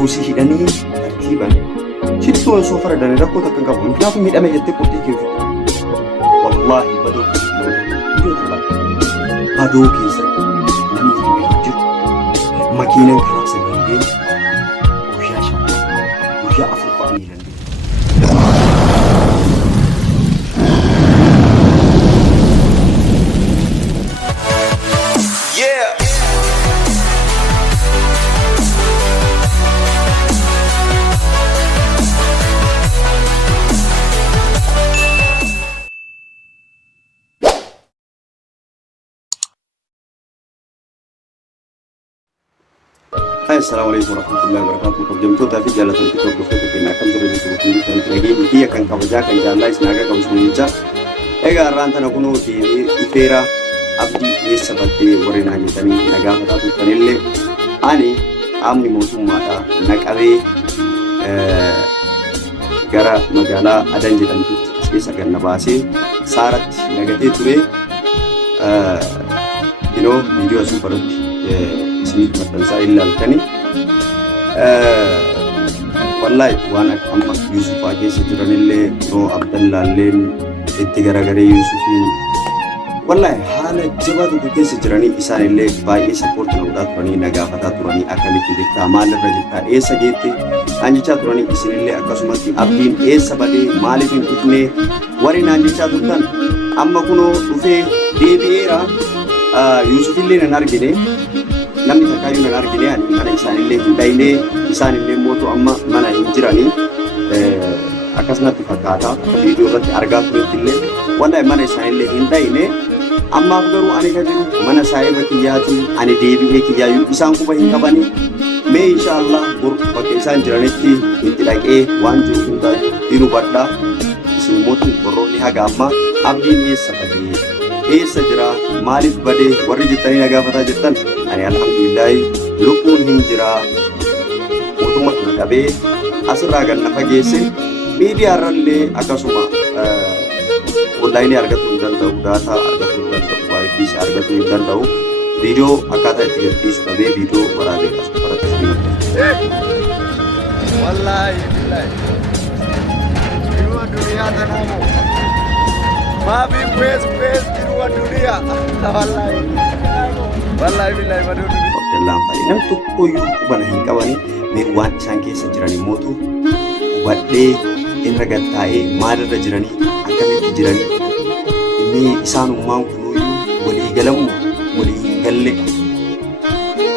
Susi hidhanii tartiiban shittuun soo faradanii rakkoo takka qabu miknyaatu miidhame jettee qophiin kee wallaahi badoo keessa namni hin jiru makiinaan karaa sanii deemu guyyaa shan guyyaa afur fa'anii dandeenye. Assalamualaikum warahmatullahi wabarakatuh. Kabajamtoota fi jaallatamtoota hordoftoota keenyaa kan jiru jechuudha. Kan nageenyi kiyya kan kabajaa kan jaallaa isin haga qabu sunnicha. Egaa har'aan tana kunoo dhufeera abdii eessa baddee warri naan jedhanii nagaa mataa turtanillee ani qaamni mootummaadha naqabee gara magaalaa Adan jedhamtutti as keessa ganna baasee saaratti nagatee ture viidiyoo asii baratti isiniif maxxansaa ilaaltani wallahi waan amma Yuusufaa keessa jiranillee noo Abdallaalleen itti garagaree Yuusufiin wallahi haala jabaa tokko keessa jiranii isaanillee baay'ee sappoortii na godhaa turanii na gaafataa turanii akkamitti jirtaa maalirra jirtaa eessa geette naan jechaa turanii isinillee akkasumatti abdiin eessa badee maaliif hin dhufne warri naan jechaa turtan amma kunoo dhufee deebi'eera. Yuusufillee nan argine namni takkaayyuu nan argine ani mana isaanillee hin dhayne isaanillee mootu amma mana hin jiranii akkasumatti fakkaata viidiyoo irratti argaa turettillee wallahi mana isaanillee hin dhayne ammaaf garuu ani ka jiru mana saahiba kiyyaatii ani deebi'ee kiyyaayyuu isaan quba hin qabani mee inshaallah bor bakka isaan jiranitti itti dhaqee waan jiru hundaayyuu hin hubadha isin mootu borroonni haga amma abdiin eessa badee eessa jira maaliif badee warri jettanii na gaafataa jirtan ani alhamdulillahi lubbuun hin jira mootummaa kana qabee asirraa ganna fageesse miidiyaarrallee akkasuma onlaayinii argachuu hin danda'u daataa argachuu hin danda'u waayifii isaa argachuu hin danda'u viidiyoo akkaataa itti gadhiisu dhabee viidiyoo waraabee as baratas wallaahi billaahi yeroo duniyaa tanaamoo Maaf kues jiru dunia. Wallahi billahi madu. Abdallaan fa'ii namni tokkoyyuu qubana hin qabani mee waan isaan keessa jiranii mootu hubadhee irra gattaa'ee maalirra jiranii akkamitti jiranii inni isaanummaan kunuyyuu walii galamu walii hin galle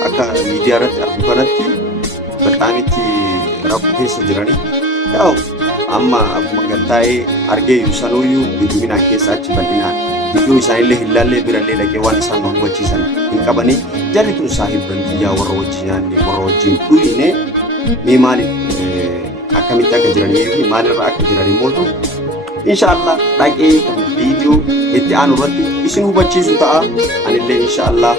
akka miidiyaa irratti argu kanatti baqaamitti rakkoo keessa jiranii yaa'u amma akkuma gattaa'ee argee sanuyyuu bidiminaan keessa achi bal'inaan viidiyoo isaanillee hin laallee birallee dhaqee waan isaan nu hubachiisan hin qabanii jarri tun saahibban biyyaa warra wajjin nyaanne warra wajjin dhuyine mee maaliif akkamitti akka jiranii fi maalirra akka jiranii mootu inshaallah dhaqee kan viidiyoo itti aanu irratti isin hubachiisu ta'a anillee inshaallah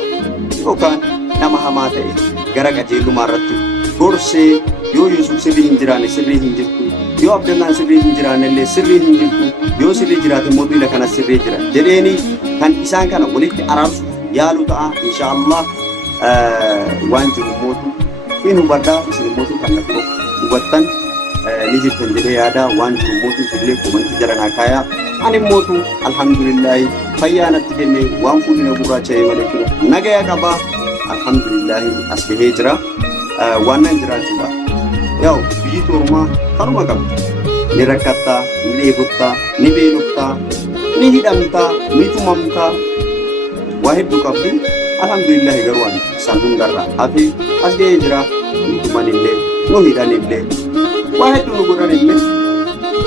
yookaan nama hamaa ta'e gara qajeellumaa irratti gorsee yoo Yuusuf sirrii hin jiraanne sirrii hin jirtu yoo Abdallaan sirrii hin jiraannellee sirrii hin jirtu yoo sirrii jiraate mootu ila kana sirrii jira jedheeni kan isaan kana walitti araarsu yaalu ta'a inshaallah waan jiru mootu hin hubadhaa isin mootu kan nakko hubattan ni jirtan jedhee yaadaa waan jiru mootu isillee kumanti jaranaa kaayaa ani mootu alhamdulillahi fayyaa natti kenne waan fuudhina gurraacha'ee malee kinu nagaya qabaa alhamdulillahi as gahee jira waan nan jiraachuudha yaw biyyi ormaa kanuma qabdi ni rakkattaa ni dheebottaa ni beeloftaa ni hidhamtaa ni tumamtaa waa hedduu qabdi alhamdulillahi garuu ani isaan hundarraa hafi as gahee jira nu tumanillee nu hidhanillee waa hedduu nu godhanillee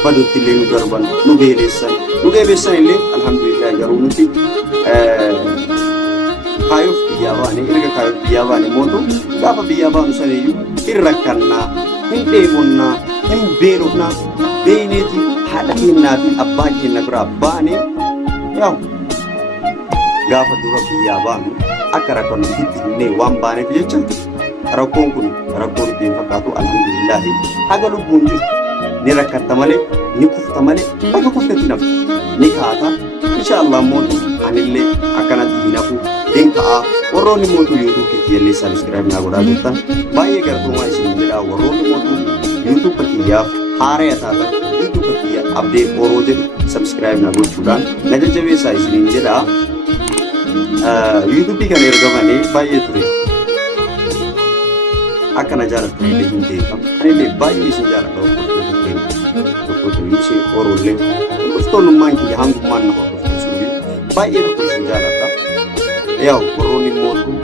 badottillee nu darban nu beelessan nu dheebessanillee alhamdulillahi garuu nuti kaayoof biyyaa baane erga kaayoof biyyaa baane mootu gaafa biyyaa baanu saniyyuu hin rakkannaa hin dheebonnaa hin beelofnaa beeyneetiif haadha keennaa fi abbaa keenya biraa baane yaa'u gaafa dura biyyaa baanu akka rakkannu itti hinnee waan baaneef jecha rakkoon kun rakkoon ittiin fakkaatu alhamdulillahi haga lubbuun jiru ni rakkatta malee ni kufta malee bakka kuftetti nafti ni kaata inshaallah mootu anillee akkanatti hin hafu hin ka'a. Warroonni mootuu YouTube kiyyallee subscribe naa godhaa jirtan baay'ee galatoomaa isin jedha. Warroonni mootuu YouTube kiyyaaf haaree taatan YouTube kiyya abdee oroo jedhu subscribe naa gochuudhaan na jajjabeessaa isiniin jedha. YouTube kan ergamanii baay'ee ture. Akkana jaalatanii hin beekamu. Anillee baay'ee isin jaaladha hordoftoota keenya. Hordoftoota Yusee Orollee hordoftoonnummaan kiyya hangummaan na hordoftu sun baay'ee tokko isin jaaladha. Yaa'u warroonni mootuu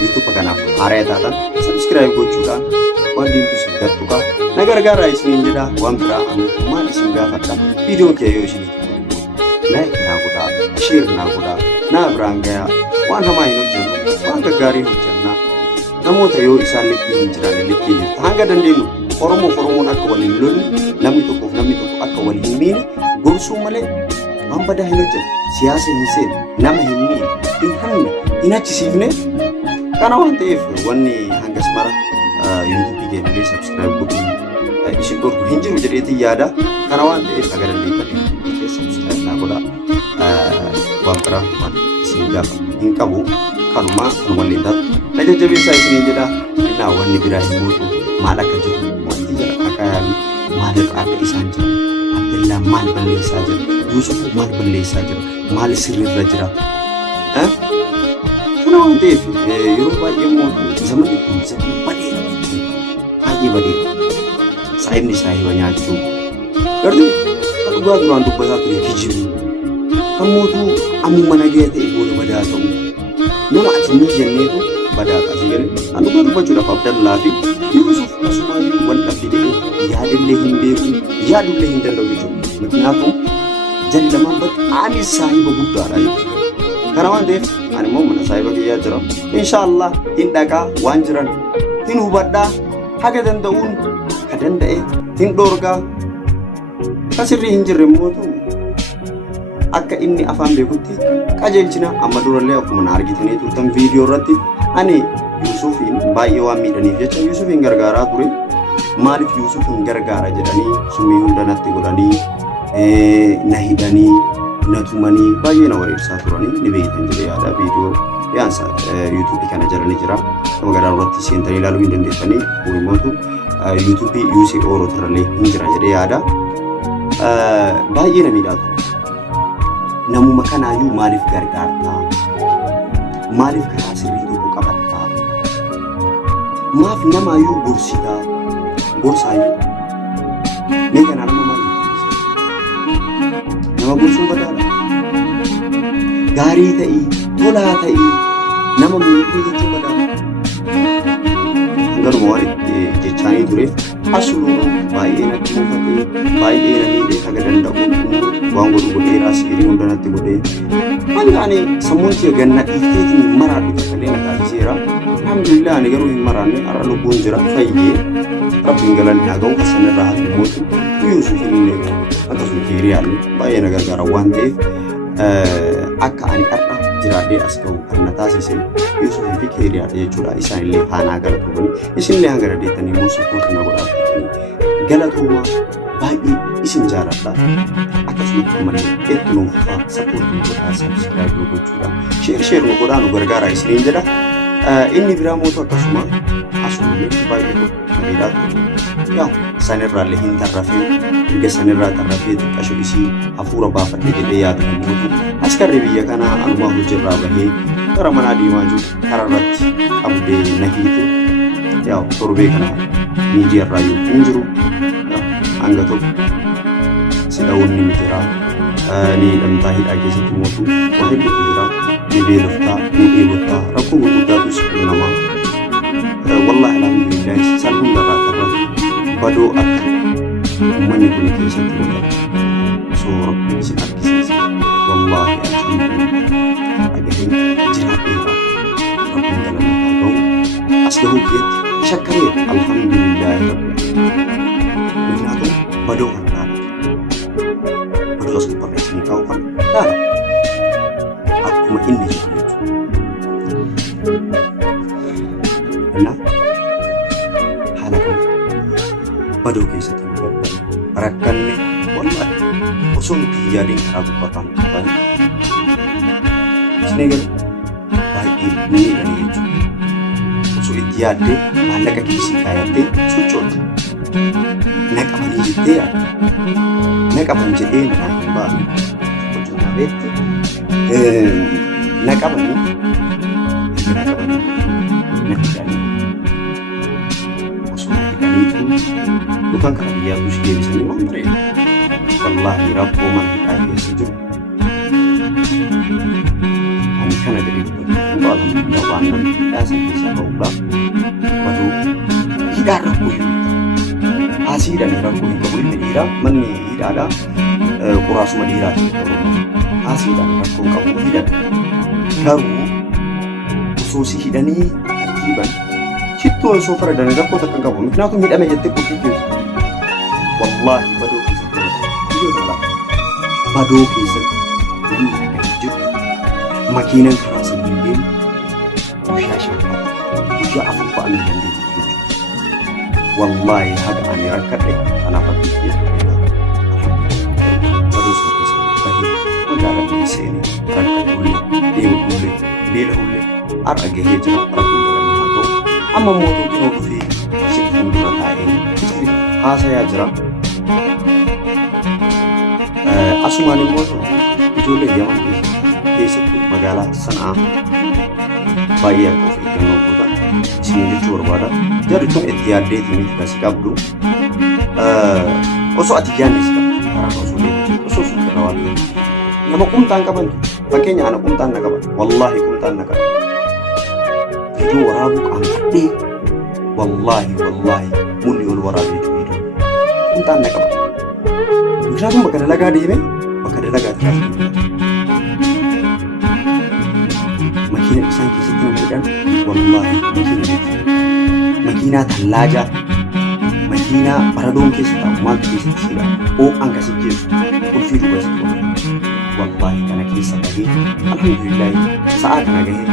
YouTube kanaaf haaree taatan subscribe gochuudhaan waan diimtuu isin gattuqa na gargaaraa isiniin jedha. Waan biraa maal isin gaafadha viidiyoon kee yoo isinitti like naa godhaa, share naa godhaa, naa biraan gayaa. Waan hamaa hin hojjennu waan gaggaarii hojjennaa. Namoota yoo isaan likkii hin jiraanne likkii jirta. Hanga dandeenyu Oromoon akka waliin lolli namni tokko akka wal hin miine gorsuu malee waan badaa hin hojjennu. Siyaasa hin seenne nama hin miine hin hanne hin achisiifne. Kana waan ta'eef wanni hangas mara YouTube keenyallee subscribe godhuun isin dhorku hin jiru jedheetiin yaada. Kana waan ta'eef aga dandeeffadhe subscribe naa godhaa. Waan biraa waan isin gaafa hin qabu kanumallee taatu na jajjabeessaa isiniin jedha. Innaa wanni biraa hin mootu maal akka jiru wanti jala akaayanii maalirra akka isaan jiran Abdallaa maal balleessaa jira, Yuusuf maal balleessaa jira, maal sirriirra jira. Kana waan ta'eef yeroo baay'ee mootu zamanni kun zamanni badeera baay'ee badeera. Saayibni saayiba nyaachuu gartuu dhugaa duraan dubbataa ture kijibii kan mootuu ammuma nagaya ta'e booda badaa ta'u nama ati ni jenneetu badaa taasii galee kan dhugaa dubbachuudhaaf Abdallaa fi Yuusuf asumaayyuu wal dhabdee yaadillee hin beeku yaadullee hin danda'u jechuudha. Miknyaatuun jalli lamaan badhaanii saayiba guddaadha jechuudha. Kana waan ta'eef ani immoo mana saayiba kiyyaa jira. Inshaallah hin dhaqaa waan jiran hin hubadhaa haga danda'uun ka danda'e hin dhoorgaa kasirrii hin jirre mootu akka inni afaan beekutti qajeelchina. Amma durallee akkuma na argitanii turtan viidiyoo irratti ani Yuusufiin baay'ee waan miidhaniif jecha Yuusufiin gargaaraa ture. Maaliif Yuusufiin gargaara jedhanii summii hunda natti godhanii na hidhanii na tumanii baay'ee na wareersaa turanii ni beektan jedhee yaada. Viidiyoo yaansa YouTube kana jala ni jira. Nama garaa irratti seentanii ilaaluu hin dandeessanii uummatu YouTube Yusee Oroo irrallee hin jira jedhee yaada. Baay'ee na miidhaa ture. Namuma kanaayyuu maaliif gargaartaa? Maaliif karaa sirrii tokko qabattaa? Maaf namaayyuu gorsitaa? Gorsaayyuu mee kanaa nama maal nama gorsuun badaadha. Gaarii ta'ii, tolaa ta'ii, nama miidhuu jechuun badaadha. Hanganuma waan jechaanii tureef asuluun baay'ee natti muufatee baay'ee na miidhee haga danda'u waan godheeraas hirii hunda natti godhee hanga ani sammuun kee ganna dhiifteetiin maraadhu callee na taasiseera. Alhamdulillah ani garuu hin maraanne har'a lubbuun jira fayyee rabbiin galanni haa ga'u kasan irraa hafi mootu Yuusuf illee akkasuma hiriyaallee baay'ee na gargaara waan ta'eef akka ani har'a jiraadhee as ga'u kan na taasise Yuusuf fi hiriyaadha jechuudha. Isaan illee haanaa galatuufanii isinillee hanga dandeettanii immoo sappoorti na godhaaffatanii galatoomaa baay'ee isin jaaladha. Akkasuma ammallee itti nuuf sappoortii godhaa subscribe gochuudha. Sheer nu godhaa nu gargaara isiniin jedha. Inni biraa mootu akkasuma asumallee baay'ee miidhaa ture. Yaa sanirraallee hin tarrafee erga sanirraa tarrafee xiqqasho isii hafuura baafadhe jedhee yaadu mootu askarri biyya kanaa anumaa hojirraa bahee gara manaa deemaa jiru karaa irratti qabdee na hiite. Yaa torbee kana miidiyaarraa yoo hin jiru hanga tokko si dhawuun ni jira. Ni hidhamtaa hidhaa keessatti mootu waa hedduutu jira. Ni beeloftaa ni dheebottaa rakkoo gurguddaatu si namaa. Wallaahi alhamdulillah san hundarraa tarrafe badoo akka uummanni kun keessatti mul'atu osoo rabbiin isin argisiise wallaahi alhamdulillah dhagahee jiraadheera. Rabbiin galanni haa ga'u as gahuu keetti shakkareera alhamdulillah rabbi. Miknyaatuun badoo kan dhaabate badoo as barreessanii kaa'u kan dhaabate akkuma inni jiru jechuudha. Haala kana badoo keessatti nu gargaaru rakkanne wallaahi osoo nuti yaadiin karaa gubbataan qaban Isheen eegale baay'ee miidhanii jechuudha. Osoo itti yaaddee maallaqa kiisii kaayattee sochoota. Na qabanii jettee yaadda. Na qaban jedhee manaa hin baafne. Hojjetaa beekte na qabanii na qabanii na hidhanii osoo na hidhaniitu yookaan kana biyyaatu ishee deebisanii waan bareedu. Wallaahi rakkoo mana hidhaa keessa jiru. Ani kana jedhee dubbatu alhamdulillah waan namni hidhaa san keessaa ba'uudhaaf baduu hidhaan rakkoo hin asii hidhanii rakkoo hin qabu ilmi dhiiraa manni hidhaadhaa quraasuma dhiiraati. Asii hidhanii rakkoo qabu hidhan garuu osoo si hidhanii tartiiban shittuu osoo faradanii rakkoo takka qabu miknaatum hidhame jettee qulqulluu keessa wallaahi badoo keessatti badoo keessatti namni akka hin jiru makiinaan karaa sana hin deemu guyyaa shaffaa guyyaa afur fa'aa hin dandeenye jechuudha. Wallaahi haga ani rakkadhe kanaaf abdii badoo sana keessatti bahee magaalaa biyya seenee rakkatullee deemullee beela'ullee har'a gahee jira rakkoon galanii haa ta'u amma mootuu kinoo dhufee shit fuuldura taa'ee haasayaa jira. Asumaan immoo ijoollee Yaman keessattuu magaalaa Sana'aa baay'ee akka of eeggannoo gootan isin jechuu barbaada. Jarri tun itti yaaddeetii miti kasi qabdu osoo ati yaadnes karaa osoo deemtu osoo suuqira waan ta'eef nama qumtaan qabantu fakkeenya ana qumtaan na qaban wallaahi qumtaan na qaban viidiyoo waraabuu qaanfadhee wallaahi mulli ol waraabee jiru viidiyoo qumtaan na qaban. Misalnya bakka dalagaa deeme bakka dalagaa tiraafii makiina isaan keessatti nama hidhan wallaahi makiinaa tallaagaa makiinaa baradoon keessa taa'u maaltu keessatti hidha oo'aan kasii jeesu ulfii dubbasitti wallaahi kana keessa bahee alhamdulillahi sa'aa kana gahee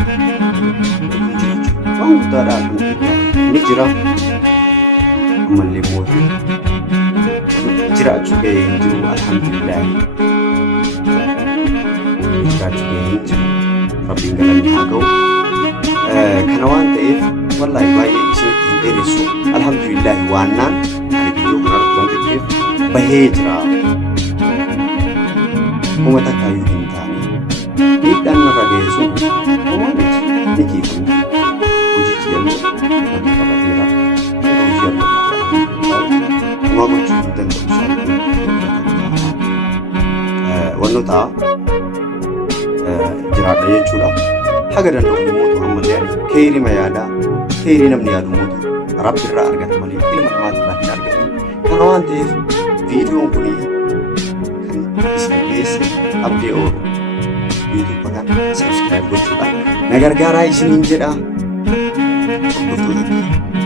waan guddaadha alhamdulillahi ni jira ammallee mootii jiraachuu gahee hin jiru alhamdulillahi jiraachuu gahee hin jiru rabbiin galanni haa ga'u. Kana waan ta'eef wallaahi baay'ee isinitti hin dheeressu alhamdulillahi waannaan ani biyyoo kanarratti waan ta'eef bahee jira kuma takkaayyuu hin taane miidhaan narra gahee sun homaa miti ni kiifamu hojii kiyyannu namni qabateera hanga hojii argatu homaa gochuu hin danda'u wannoota jiraadha jechuudha. Haga danda'u mootu ammallee ani keerima yaadaa keerii namni yaadu mootu rabbi irraa argata malee ilma namaatirraa hin argatu. Kana waan ta'eef viidiyoon kun kan isin geesse abdii oolu yuutuub kan sabskiraayib gochuudhaan na gargaaraa isiniin jedha. Hordoftoota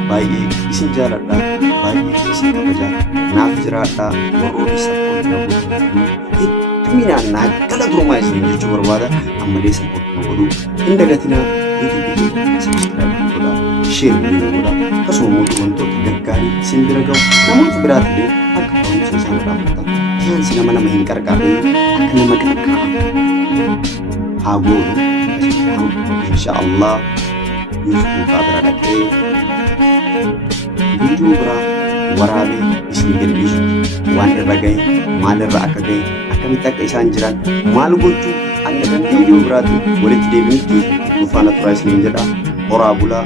baay'ee isin jaaladha baay'ee isin kabajaa naaf jiraadha warroonni sappoortii na godhu hedduminaan naa gala turumaa isiniin jechuu barbaada. Ammallee sappoortii na godhu hin dagatinaa yuutuubii sabskiraayib godhaa sheerii godhaa akkasuma wantoota gaggaarii isin bira ga'u namoota biraatillee akka barumsa isaan dhaabatan kiyaansi nama hin qarqaarre akka nama qarqaaru haa goonu inshaallah yuutuub bira dhaqee viidiyoo biraa waraabee isin gadhiisu waan irra gahe maal irra akka gahe akkamitti akka isaan jiran maal gochuu akka viidiyoo biraatti walitti deebinutti dhufaana turaa isiniin jedha horaa bulaa.